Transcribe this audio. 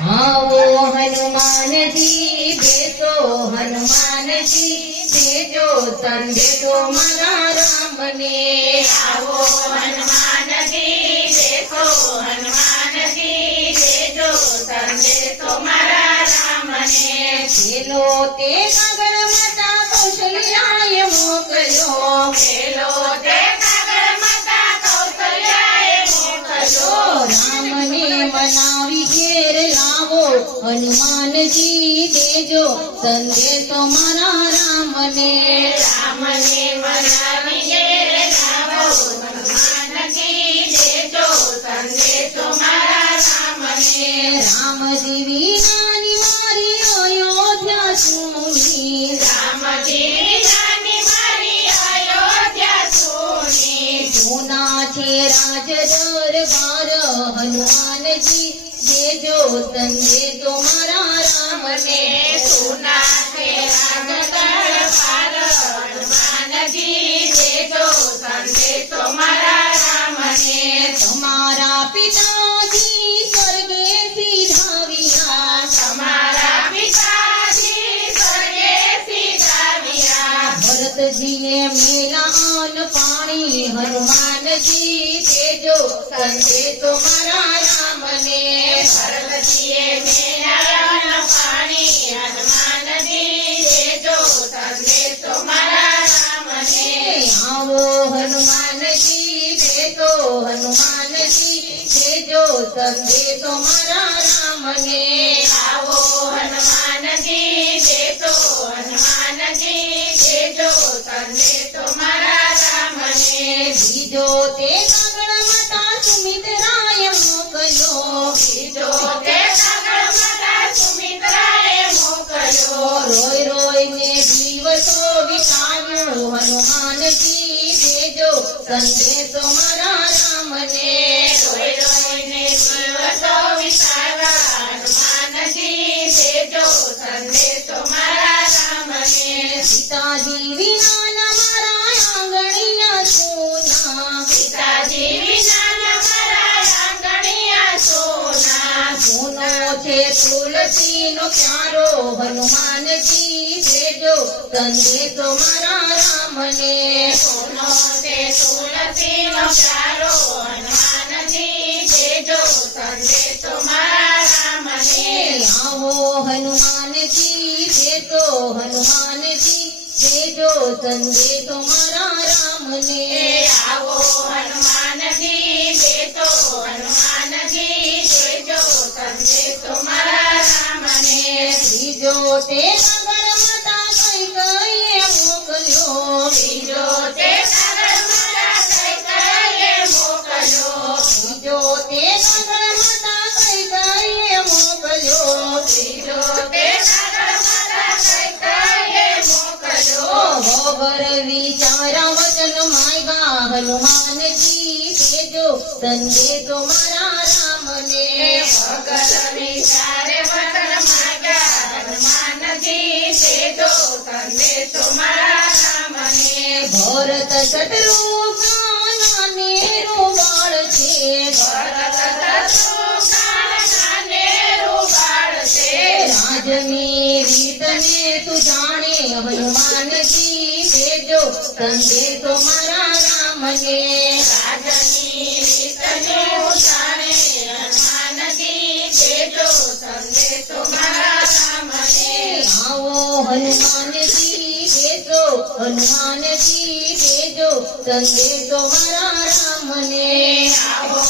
हाँ वो हनुमान जी बेटो हनुमान जी बेजो संदेशो मना राम ने। हाँ, आओ हनुमान जी बेटो हनुमान जी बेजो संदेशो तो मना राम ने। तेलो तेरा લાવો હનુમાનજી દેજો સંદેશો મારા રામને રામને મનાવીએ લાવો હનુમાનજી દેજો સંદેશો મારા રામને રામ જેવી નાની મારી અયોધ્યા સુની રામજી નાની મારી અયોધ્યા સુની જૂના છે રાજ દરબાર હનુમાનજી દેજો સંદેશો મારા રામને સુના છે રાજદરબાર હનુમાનજી દેજો સંદેશો મારા રામને તમારા પિતાજી સ્વર્ગે સીધાવ્યા તમારા પિતાજી સ્વર્ગે સીધાવ્યા ભરતજીએ મેલાન પાણી હનુમાનજી દેજો સંદેશો મારા રામને ભરતજીએ મેલાન પાણી હનુમાનજી દેજો સંદેશો મારા રામને આવો હનુમાનજી દેજો હનુમાનજી દેજો સંદેશો મારા રામને આવો હનુમાનજી સંદેશો મારા રામને રોઈ રોઈને દિવસો વિતાવ્યા હનુમાનજી દેજો. સંદેશો મારા રામને પિતાજી વિના મારા આંગણિયા સોના. પિતાજી વિના મારા આંગણિયા સોના. સોનો છે તુલસીનો પ્યારો હનુમાનજી દેજો સંદેશો મારા રામને સોનો તે તુલસીનો પ્યારો હનુમાનજી દેજો સંદેશો મારા રામને આવો હનુમાનજી દેજો હનુમાનજી દેજો સંદેશો મારા રામને આવો હનુમાનજી દેજો હનુમાનજી દેજો સંદેશો મારા રામને ત્રીજો તે અને સારા વચન માયવા હનુમાનજી તેજો સંદેશો મારા રામને. ભગતને સારે વચન માયવા હનુમાનજી તેજો સંદેશો મારા રામને. ભરત ભરત શત્રુ તું જાણે હનુમાનજી દેજો સંદેશો મારા રામને રાજની રીતને ઉતારે હનુમાનજી દેજો સંદેશો મારા રામને આવો હનુમાનજી દેજો હનુમાનજી દેજો. સંદેશો મારા રામને આવો